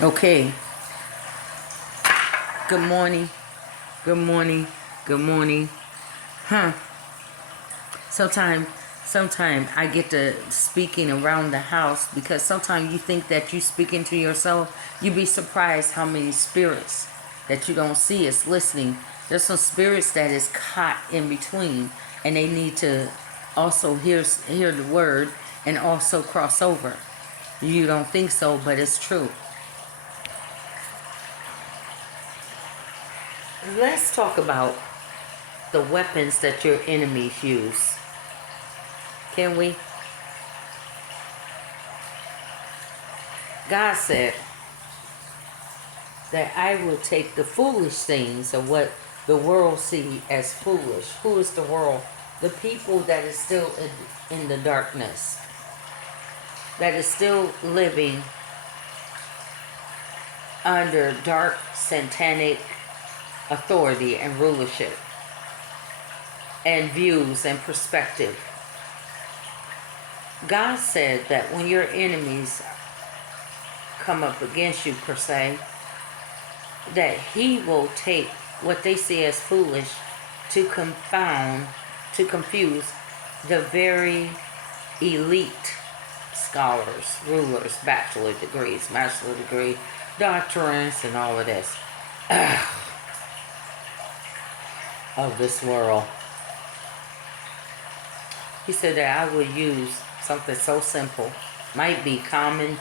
Okay. Good morning. Good morning. Good morning. Huh. Sometime I get to speaking around the house because sometimes you think that you speaking to yourself. You'd be surprised how many spirits that you don't see is listening. There's some spirits that is caught in between and they need to also hear the word and also cross over. You don't think so, but it's true. Let's talk about the weapons that your enemies use. Can we? God said that I will take the foolish things of what the world see as foolish. Who is the world? The people that is still in the darkness, that is still living under dark satanic authority and rulership and views and perspective. God said that when your enemies come up against you per se, that he will take what they see as foolish to confuse the very elite scholars, rulers, bachelor degrees, master's degree, doctorates, and all of this of this world. He said that I will use something so simple, might be common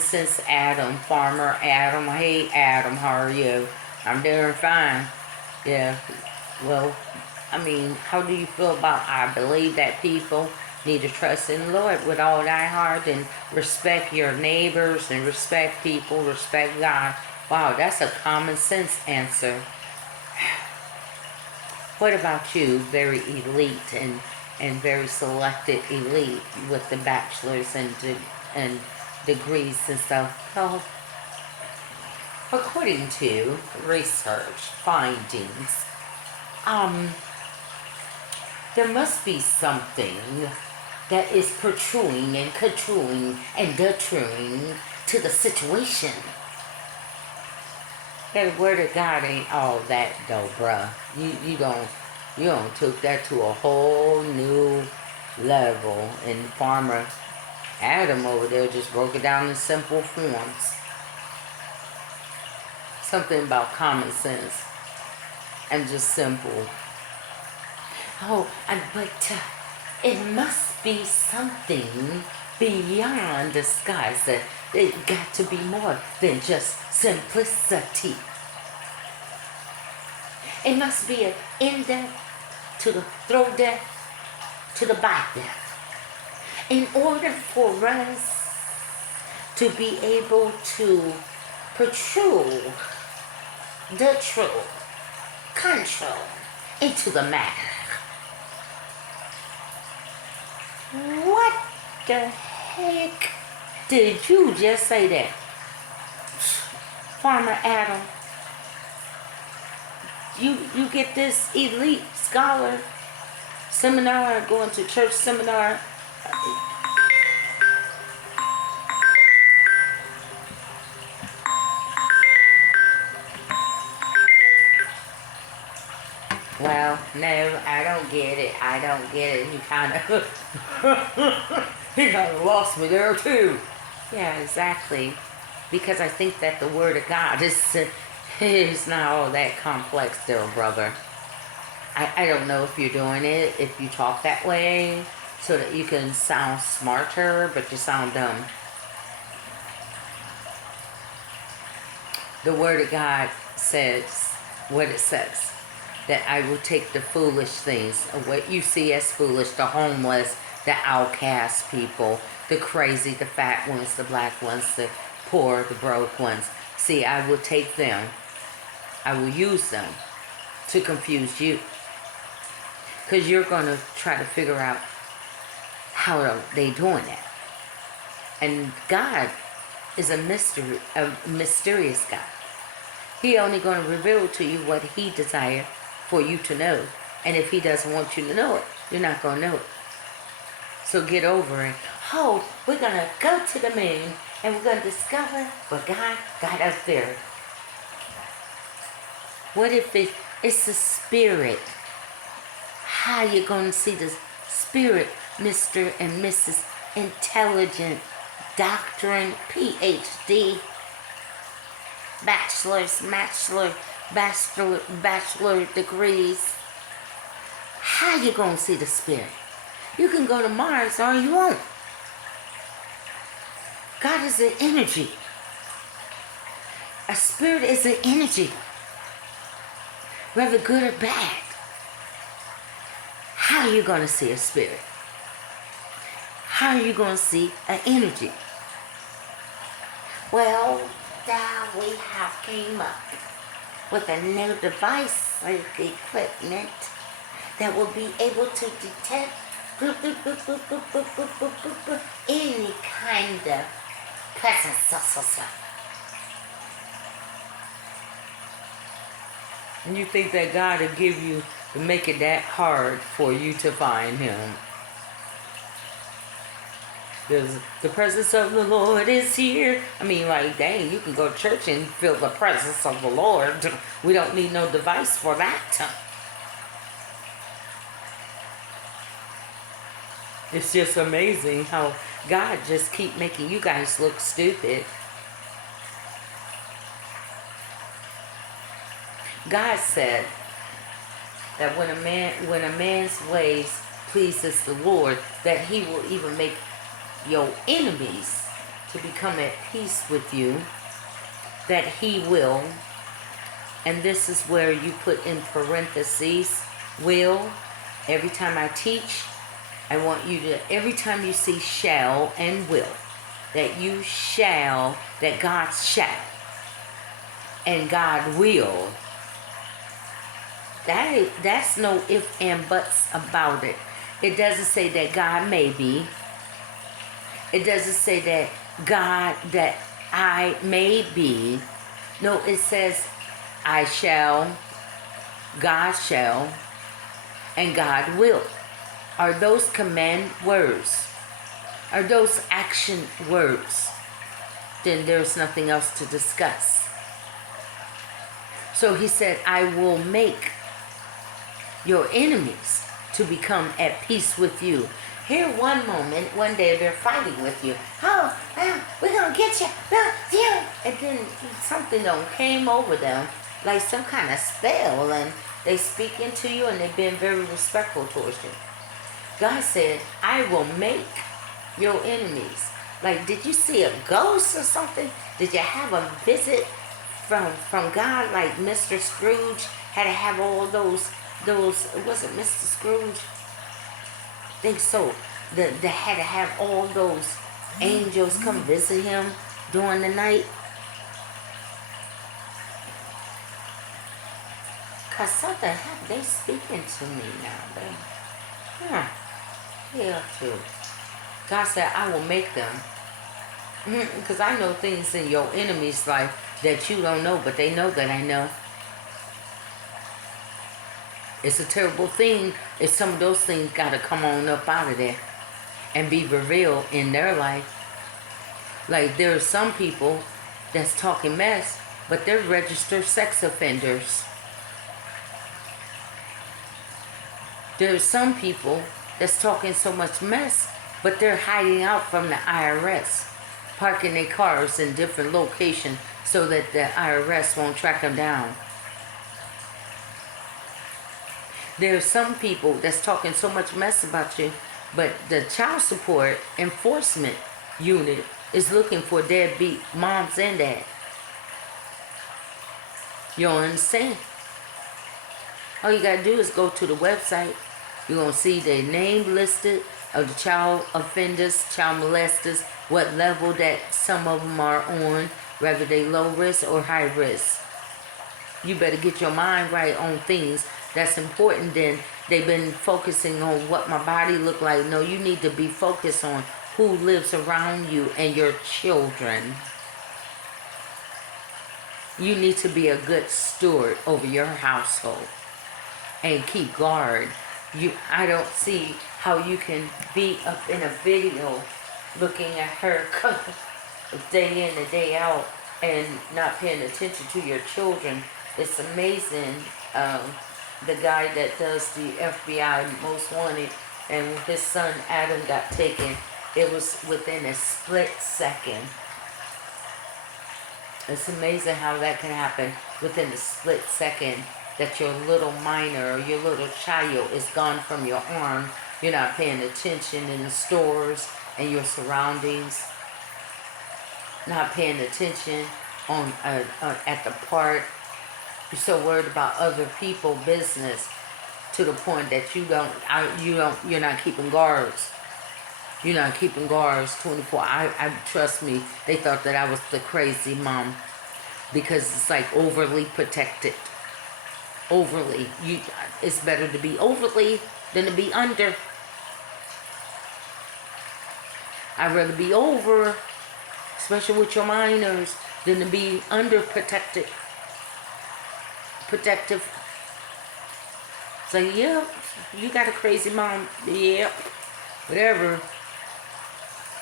sense. Adam, farmer Adam. Hey Adam, how are you? I'm doing fine. Yeah. Well, I mean, how do you feel about I believe that people need to trust in the Lord with all thy heart and respect your neighbors and respect people, respect God. Wow, that's a common sense answer. What about you, very elite and very selected elite with the bachelors and degrees and stuff? Well, according to research findings, there must be something that is protruding and controlling and deterring to the situation. That word of God ain't all that though, bruh. You don't took that to a whole new level. And Farmer Adam over there just broke it down in simple forms. Something about common sense and just simple. Oh, but it must be something beyond the skies. That it got to be more than just simplicity. It must be an in death to the throw death to the bite death. In order for us to be able to protrude the true control into the matter. What the heck did you just say that? Farmer Adam, you get this elite scholar seminar, going to church seminar. Well, no, I don't get it. He kind of lost me there too. Yeah, exactly. Because I think that the word of God is not all that complex there, brother. I don't know if you're doing it, if you talk that way, so that you can sound smarter, but you sound dumb. The word of God says what it says. That I will take the foolish things, of what you see as foolish, the homeless, the outcast people, the crazy, the fat ones, the black ones, the poor, the broke ones. See, I will take them, I will use them to confuse you. Because you're going to try to figure out how are they doing that. And God is a mysterious God. He only going to reveal to you what he desires for you to know. And if he doesn't want you to know it, you're not going to know it. So get over it. oh, we're going to go to the moon and we're going to discover what God got up there. What if it's the spirit? How you going to see the spirit, Mr. and Mrs. Intelligent, doctorate, PhD, bachelor degrees? How you going to see the spirit? You can go to Mars or you won't. God is an energy. A spirit is an energy, whether good or bad. How are you going to see a spirit? How are you going to see an energy? Well, now we have came up with a new device, like equipment, that will be able to detect any kind of presence. And you think that God will give you to make it that hard for you to find Him? Because the presence of the Lord is here. I mean, like, dang, you can go to church and feel the presence of the Lord. We don't need no device for that. It's just amazing how God just keep making you guys look stupid. God said that when a man's ways pleases the Lord, that He will even make your enemies to become at peace with you, that He will. And this is where you put in parentheses, will. Every time I teach, I want you to, every time you see shall and will, that you shall, that God shall, and God will. That's no ifs and buts about it. It doesn't say that God may be. It doesn't say that I may be. No, it says I shall, God shall, and God will. Are those command words? Are those action words? Then there's nothing else to discuss. So He said, I will make your enemies to become at peace with you. Here one moment, one day they're fighting with you. Oh, we're going to get you. Yeah. And then something came over them, like some kind of spell, and they speak into you, and they've been very respectful towards you. God said, I will make your enemies. Like, did you see a ghost or something? Did you have a visit from God, like Mr. Scrooge had to have all those, was it Mr. Scrooge? I think so. They had to have all those angels come visit him during the night. Because something happened. They speaking to me now. Yeah, too. God said, I will make them. Because I know things in your enemy's life that you don't know, but they know that I know. It's a terrible thing if some of those things got to come on up out of there and be revealed in their life. Like, there are some people that's talking mess, but they're registered sex offenders. There are some people that's talking so much mess, but they're hiding out from the IRS, parking their cars in different locations so that the IRS won't track them down. There are some people that's talking so much mess about you, but the child support enforcement unit is looking for deadbeat moms and dads. You don't understand? All you gotta do is go to the website. You're gonna see their name listed of the child offenders, child molesters, what level that some of them are on, whether they low risk or high risk. You better get your mind right on things that's important. Then they've been focusing on what my body look like. No, you need to be focused on who lives around you and your children. You need to be a good steward over your household and keep guard. I don't see how you can be up in a video looking at her day in and day out and not paying attention to your children. It's amazing. Um, the guy that does the FBI Most Wanted, and his son Adam got taken, it was within a split second. It's amazing how that can happen within a split second, that your little minor or your little child is gone from your arm. You're not paying attention in the stores and your surroundings, not paying attention at the park. You're so worried about other people's business to the point that you're not keeping guards. You're not keeping guards 24. I trust me. They thought that I was the crazy mom because it's like overly protected. Overly. It's better to be overly than to be under. I'd rather be over, especially with your minors, than to be under protected. Protective. So yeah, you got a crazy mom. Yep. Whatever.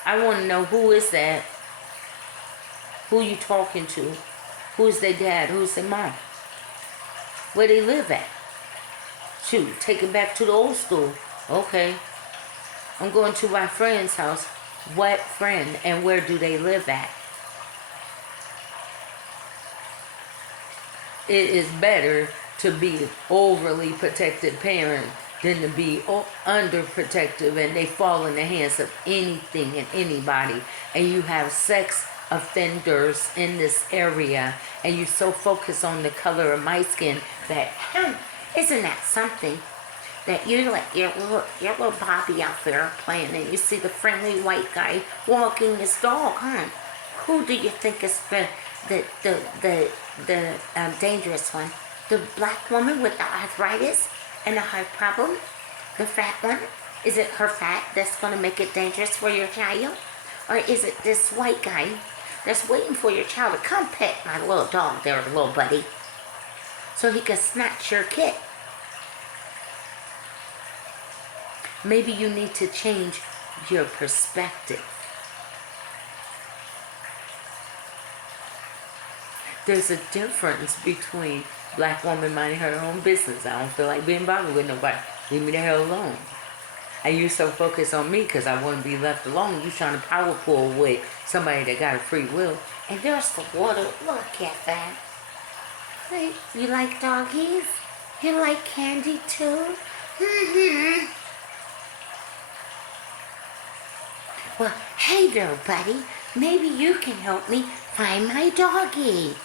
I want to know, who is that? Who you talking to? Who's their dad? Who's their mom? Where they live at? Shoot, take it back to the old school. Okay. I'm going to my friend's house. What friend and where do they live at? It is better to be overly protected parent than to be underprotective and they fall in the hands of anything and anybody. And you have sex offenders in this area and you're so focused on the color of my skin that, isn't that something? That you let your little Bobby out there playing and you see the friendly white guy walking his dog, Who do you think is the dangerous one? The black woman with the arthritis and a heart problem? The fat one? Is it her fat that's going to make it dangerous for your child? Or is it this white guy that's waiting for your child to come pet my little dog there, little buddy, so he can snatch your kid? Maybe you need to change your perspective. There's a difference between black woman minding her own business. I don't feel like being bothered with nobody. Leave me the hell alone. And you so focused on me because I want to be left alone. You trying to power pull with somebody that got a free will. And there's the water. Look at that. Hey, you like doggies? You like candy too? Mm-hmm. Well, hey there, buddy. Maybe you can help me find my doggie.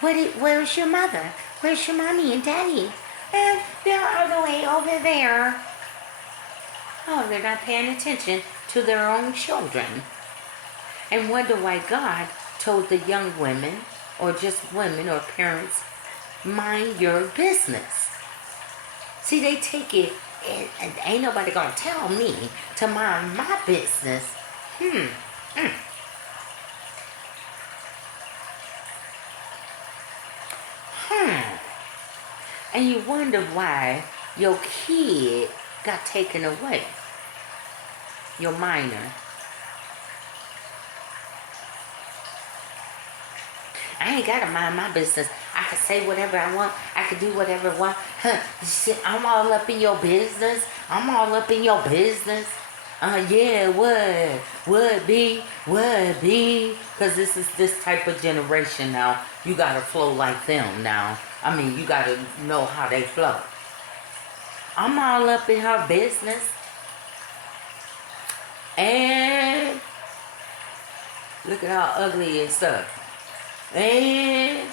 Where's your mother? Where's your mommy and daddy? And they're all the way over there. Oh, they're not paying attention to their own children. And wonder why God told the young women, or just women or parents, mind your business. See, they take it, and ain't nobody gonna tell me to mind my business. And you wonder why your kid got taken away. Your minor. I ain't gotta mind my business. I can say whatever I want. I can do whatever I want. Shit, I'm all up in your business. I'm all up in your business. Yeah, would be. Because this is this type of generation now. You gotta flow like them now. I mean, you gotta know how they flow. I'm all up in her business. And look at how ugly and stuff. And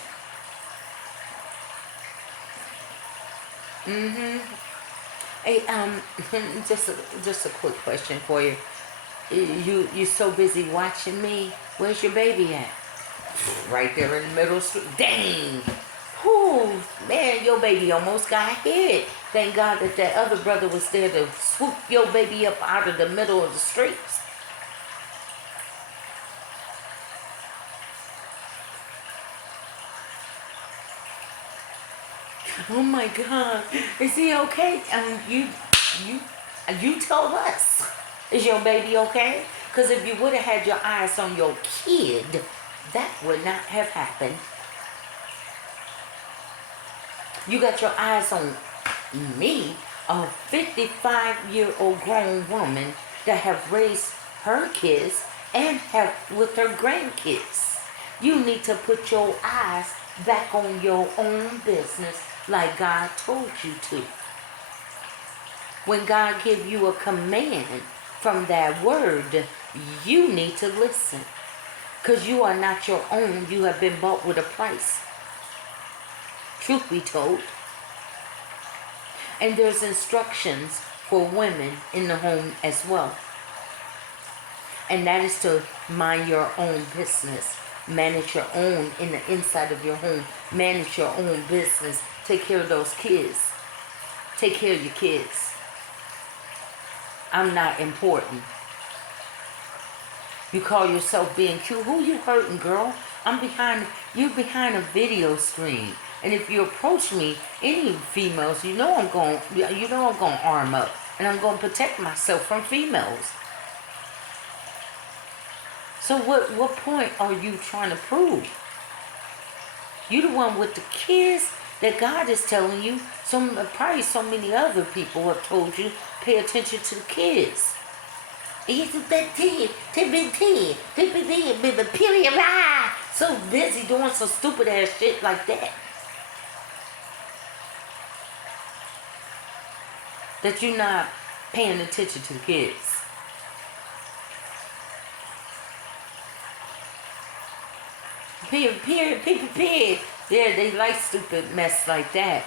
hey, just a quick question for you. You so busy watching me. Where's your baby at? Right there in the middle of the street. Dang. Whew, man, your baby almost got hit. Thank God that other brother was there to swoop your baby up out of the middle of the streets. Oh my God, is he okay? You told us. Is your baby okay? Because if you would have had your eyes on your kid, that would not have happened. You got your eyes on me, a 55-year-old grown woman that have raised her kids and have with her grandkids. You need to put your eyes back on your own business like God told you to. When God gives you a command from that word, you need to listen. Because you are not your own. You have been bought with a price. Truth be told. And there's instructions for women in the home as well. And that is to mind your own business. Manage your own in the inside of your home. Manage your own business. Take care of those kids. Take care of your kids. I'm not important. You call yourself being cute. Who you hurting, girl? You're behind a video screen. And if you approach me, any females, you know I'm going to arm up. And I'm going to protect myself from females. So what point are you trying to prove? You the one with the kids that God is telling you. Probably so many other people have told you, pay attention to the kids. So busy doing some stupid ass shit like that. That you're not paying attention to the kids. Period. Yeah, they like stupid mess like that.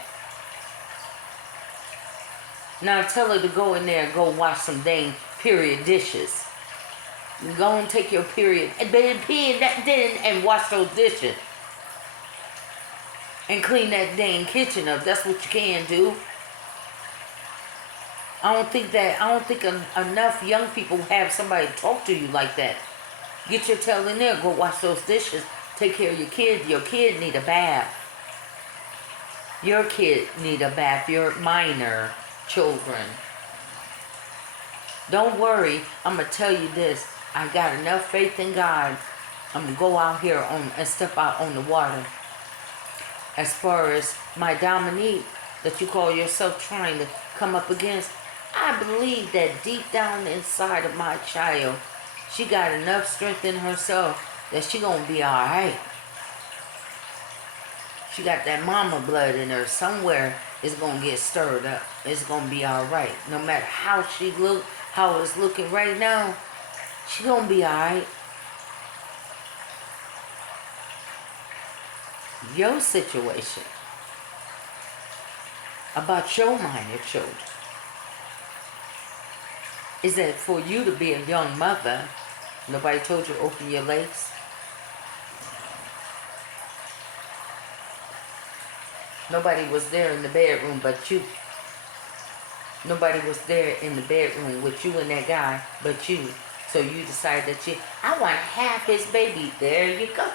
Now tell her to go in there and go wash some dang period dishes. Go and take your period and wash those dishes. And clean that dang kitchen up. That's what you can do. I don't think enough young people have somebody talk to you like that. Get your tail in there, go wash those dishes. Take care of your kid. Your kid need a bath. Your kid need a bath. Your minor children. Don't worry. I'm going to tell you this. I got enough faith in God. I'm going to go out here and step out on the water. As far as my Dominique that you call yourself trying to come up against, I believe that deep down inside of my child, she got enough strength in herself that she gonna be alright. She got that mama blood in her. Somewhere it's gonna get stirred up. It's gonna be alright. No matter how she look, how it's looking right now, she gonna be alright. Your situation about your minor children is that for you to be a young mother, nobody told you to open your legs. Nobody was there in the bedroom but you. Nobody was there in the bedroom with you and that guy but you. So you decided that I want to have his baby. There you go.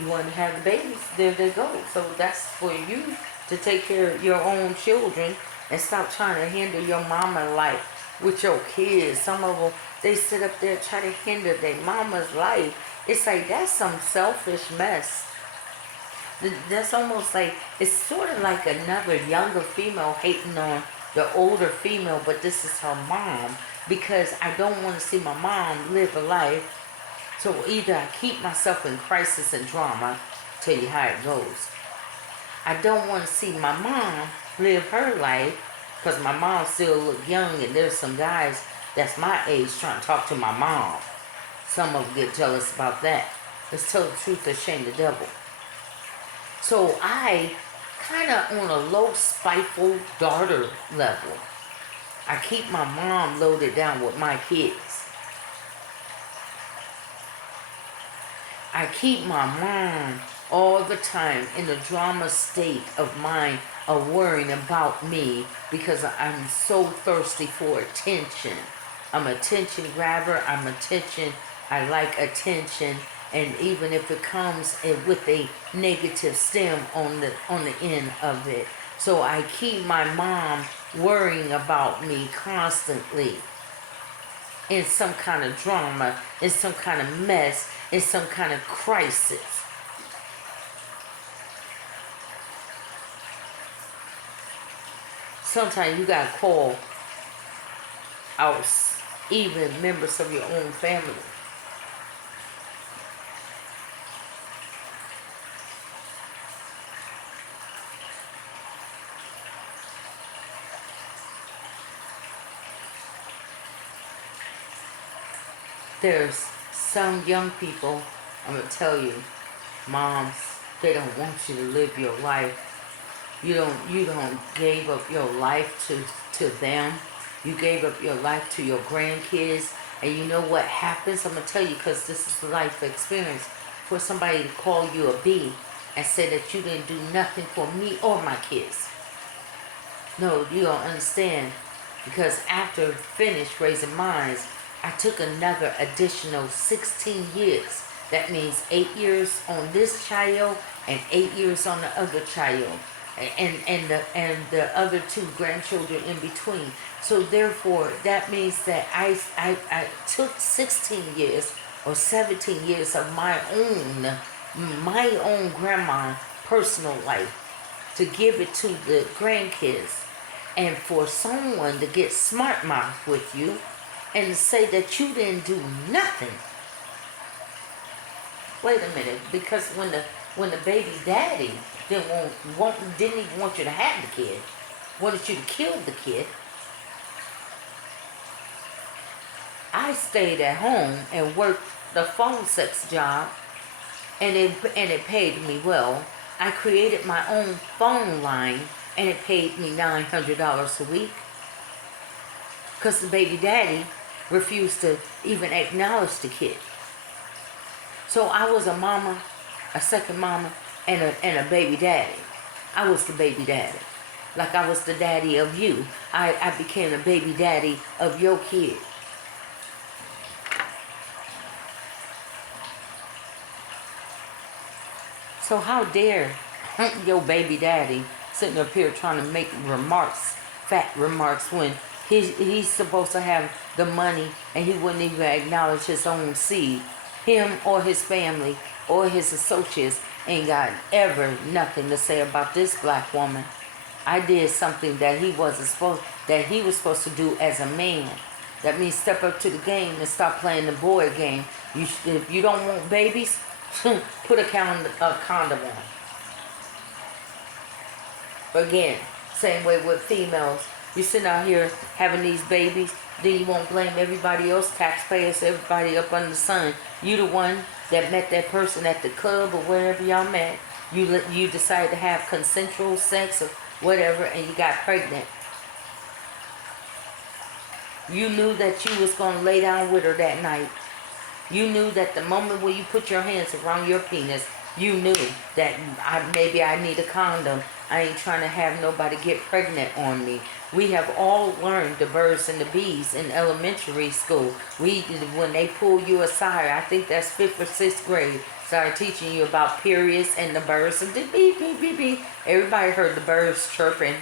You want to have the babies. There they go. So that's for you to take care of your own children and stop trying to hinder your mama life with your kids. Some of them, they sit up there try to hinder their mama's life. It's like, that's some selfish mess. That's almost like, it's sort of like another younger female hating on the older female, but this is her mom, because I don't want to see my mom live a life. So either I keep myself in crisis and drama, tell you how it goes. I don't want to see my mom live her life, because my mom still look young, and there's some guys that's my age trying to talk to my mom. Some of them get jealous about that. Let's tell the truth or shame the devil. So I kind of on a low, spiteful daughter level. I keep my mom loaded down with my kids. I keep my mom all the time in the drama state of mind of worrying about me because I'm so thirsty for attention. I'm an attention grabber. I like attention. And even if it comes with a negative stem on the end of it, So I keep my mom worrying about me constantly in some kind of drama, in some kind of mess, in some kind of crisis. Sometimes you gotta call out even members of your own family. There's some young people, I'm gonna tell you, moms, they don't want you to live your life. You don't gave up your life to them. You gave up your life to your grandkids. And you know what happens? I'm gonna tell you, because this is life experience. For somebody to call you a B and say that you didn't do nothing for me or my kids. No, you don't understand. Because after finished raising mine, I took another additional 16 years. That means 8 years on this child and 8 years on the other child. And the other two grandchildren in between. So therefore, that means that I took 16 years or 17 years of my own grandma personal life to give it to the grandkids. And for someone to get smart mouth with you and to say that you didn't do nothing. Wait a minute, because when the baby daddy didn't even want you to have the kid, wanted you to kill the kid, I stayed at home and worked the phone sex job, and it paid me well. I created my own phone line, and it paid me $900 a week, because the baby daddy refused to even acknowledge the kid. So I was a mama, a second mama, and a baby daddy. I was the baby daddy. Like I was the daddy of you. I became the baby daddy of your kid. So how dare your baby daddy sitting up here trying to make remarks, fat remarks, when he's supposed to have the money and he wouldn't even acknowledge his own seed. Him or his family or his associates ain't got ever nothing to say about this black woman. I did something that he was supposed to do as a man. That means step up to the game and stop playing the boy game. If you don't want babies, put a condom on. But again, same way with females. You sitting out here having these babies, then you won't blame everybody else, taxpayers, everybody up under the sun. You the one that met that person at the club or wherever y'all met. You decided to have consensual sex or whatever, and you got pregnant. You knew that you was going to lay down with her that night. You knew that the moment when you put your hands around your penis, you knew that maybe I need a condom. I ain't trying to have nobody get pregnant on me. We have all learned the birds and the bees in elementary school. When they pull you aside, I think that's 5th or 6th grade, started teaching you about periods and the birds and the beep, beep, beep, beep. Everybody heard the birds chirping.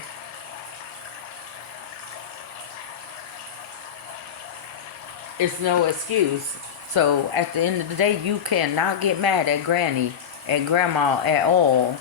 It's no excuse. So at the end of the day, you cannot get mad at Granny, at Grandma at all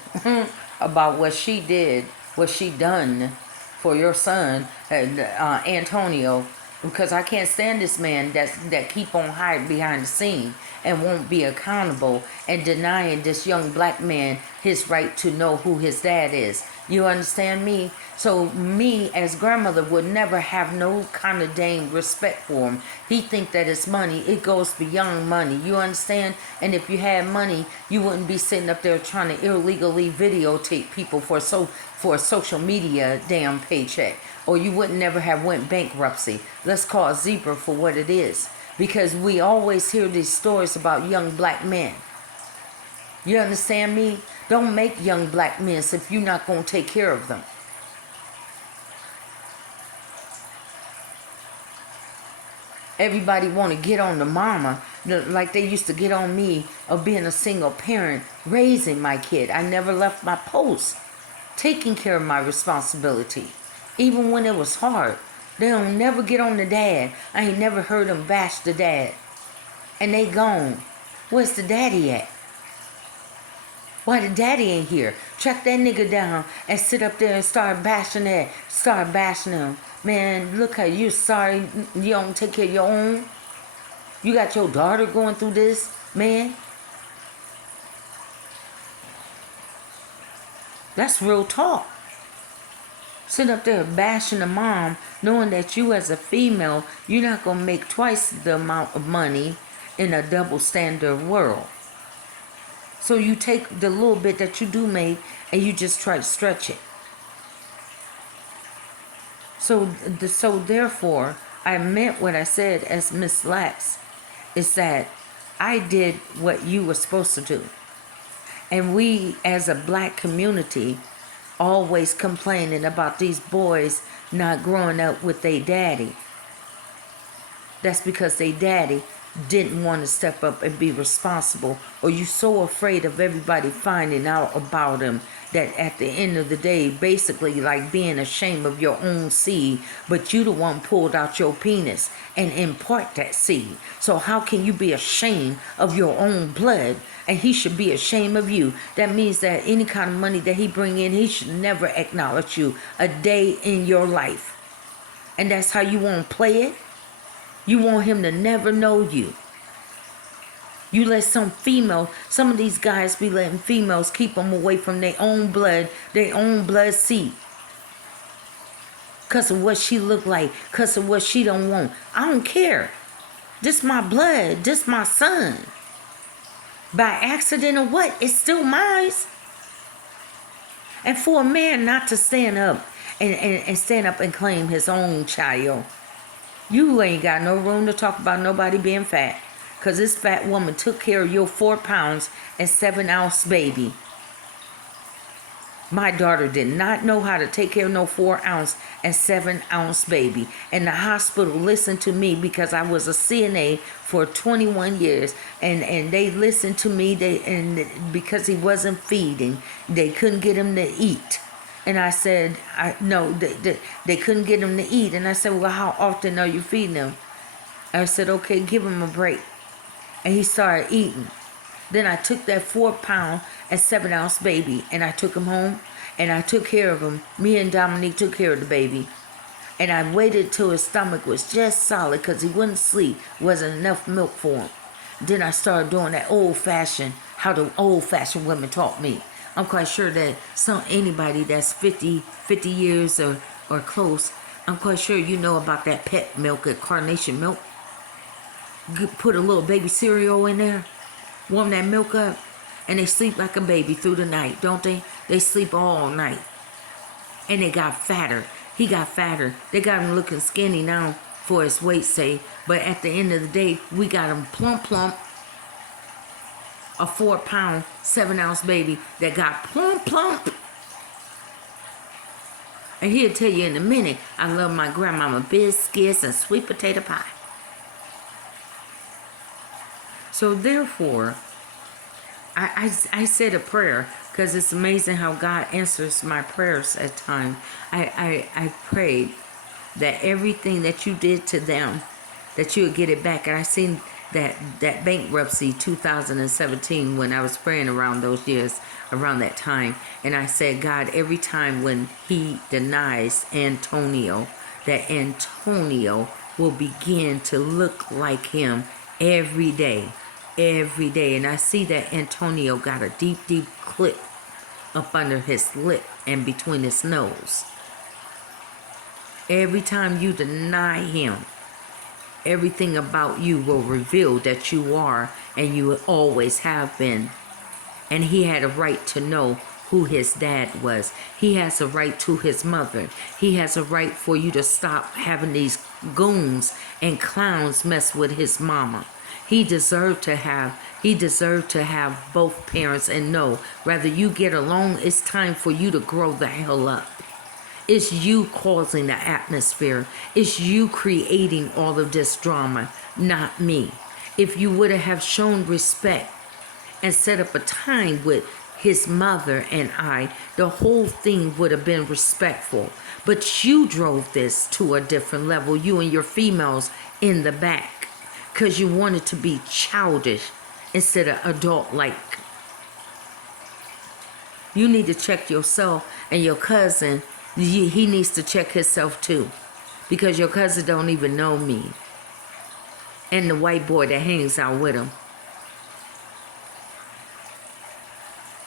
about what she did, what she done for your son, Antonio, because I can't stand this man that keep on hiding behind the scene and won't be accountable and denying this young black man his right to know who his dad is. You understand me? So me as grandmother would never have no kind of dang respect for him. He think that it's money. It goes beyond money. You understand? And if you had money, you wouldn't be sitting up there trying to illegally videotape people for a social media damn paycheck. Or you would never have went bankruptcy. Let's call it zebra for what it is. Because we always hear these stories about young black men. You understand me? Don't make young black men if you're not going to take care of them. Everybody want to get on the mama like they used to get on me of being a single parent raising my kid. I never left my post. taking care of my responsibility. Even when it was hard. They don't never get on the dad. I ain't never heard them bash the dad. And they gone. Where's the daddy at? Why the daddy ain't here? Track that nigga down and sit up there and start bashing that. Start bashing him. Man, look how you sorry you don't take care of your own. You got your daughter going through this, man. That's real talk. Sit up there bashing the mom, knowing that you as a female, you're not going to make twice the amount of money in a double standard world. So you take the little bit that you do make and you just try to stretch it. So therefore, I meant what I said as Miss Lax, is that I did what you were supposed to do. And we as a black community always complaining about these boys not growing up with their daddy. That's because their daddy didn't want to step up and be responsible, or you so afraid of everybody finding out about him that at the end of the day, basically like being ashamed of your own seed, but you the one pulled out your penis and impart that seed. So how can you be ashamed of your own blood and he should be ashamed of you? That means that any kind of money that he bring in, he should never acknowledge you a day in your life. And that's how you want to play it? You want him to never know you. You let some of these guys be letting females keep them away from their own blood seed. Because of what she look like, because of what she don't want. I don't care. This my blood, this my son. By accident or what, it's still mine. And for a man not to stand up and stand up and claim his own child, you ain't got no room to talk about nobody being fat. Because this fat woman took care of your 4 pounds and 7 ounce baby. My daughter did not know how to take care of no 4 ounce and 7 ounce baby. And the hospital listened to me because I was a CNA for 21 years. And they listened to me because he wasn't feeding. They couldn't get him to eat. And I said, no, they couldn't get him to eat. And I said, well, how often are you feeding him? I said, okay, give him a break. And he started eating. Then I took that 4 pound and 7 ounce baby and I took him home and I took care of him. Me and Dominique took care of the baby. And I waited till his stomach was just solid because he wouldn't sleep. Wasn't enough milk for him. Then I started doing that how the old fashioned women taught me. I'm quite sure that anybody that's 50 years or close, I'm quite sure you know about that pet milk, carnation milk. Put a little baby cereal in there, warm that milk up, and they sleep like a baby through the night, don't they? They sleep all night. And they got fatter. He got fatter. They got him looking skinny now for his weight's sake. But at the end of the day, we got him plump. A 4 pound, 7 ounce baby that got plump. And he'll tell you in a minute, I love my grandmama biscuits and sweet potato pie. So therefore, I said a prayer because it's amazing how God answers my prayers at times. I prayed that everything that you did to them, that you would get it back. And I seen that bankruptcy 2017 when I was praying around those years, around that time. And I said, God, every time when he denies Antonio, that Antonio will begin to look like him every day. And I see that Antonio got a deep clip up under his lip and between his nose. Every time you deny him, everything about you will reveal that you are and you always have been. And he had a right to know who his dad was. He has a right to his mother. He has a right for you to stop having these goons and clowns mess with his mama. He deserved to have both parents and know, rather you get along, it's time for you to grow the hell up. It's you causing the atmosphere. It's you creating all of this drama, not me. If you would have shown respect and set up a time with his mother and I, the whole thing would have been respectful. But you drove this to a different level, you and your females in the back, because you wanted to be childish instead of adult-like. You need to check yourself, and your cousin, he needs to check himself too, because your cousin don't even know me and the white boy that hangs out with him.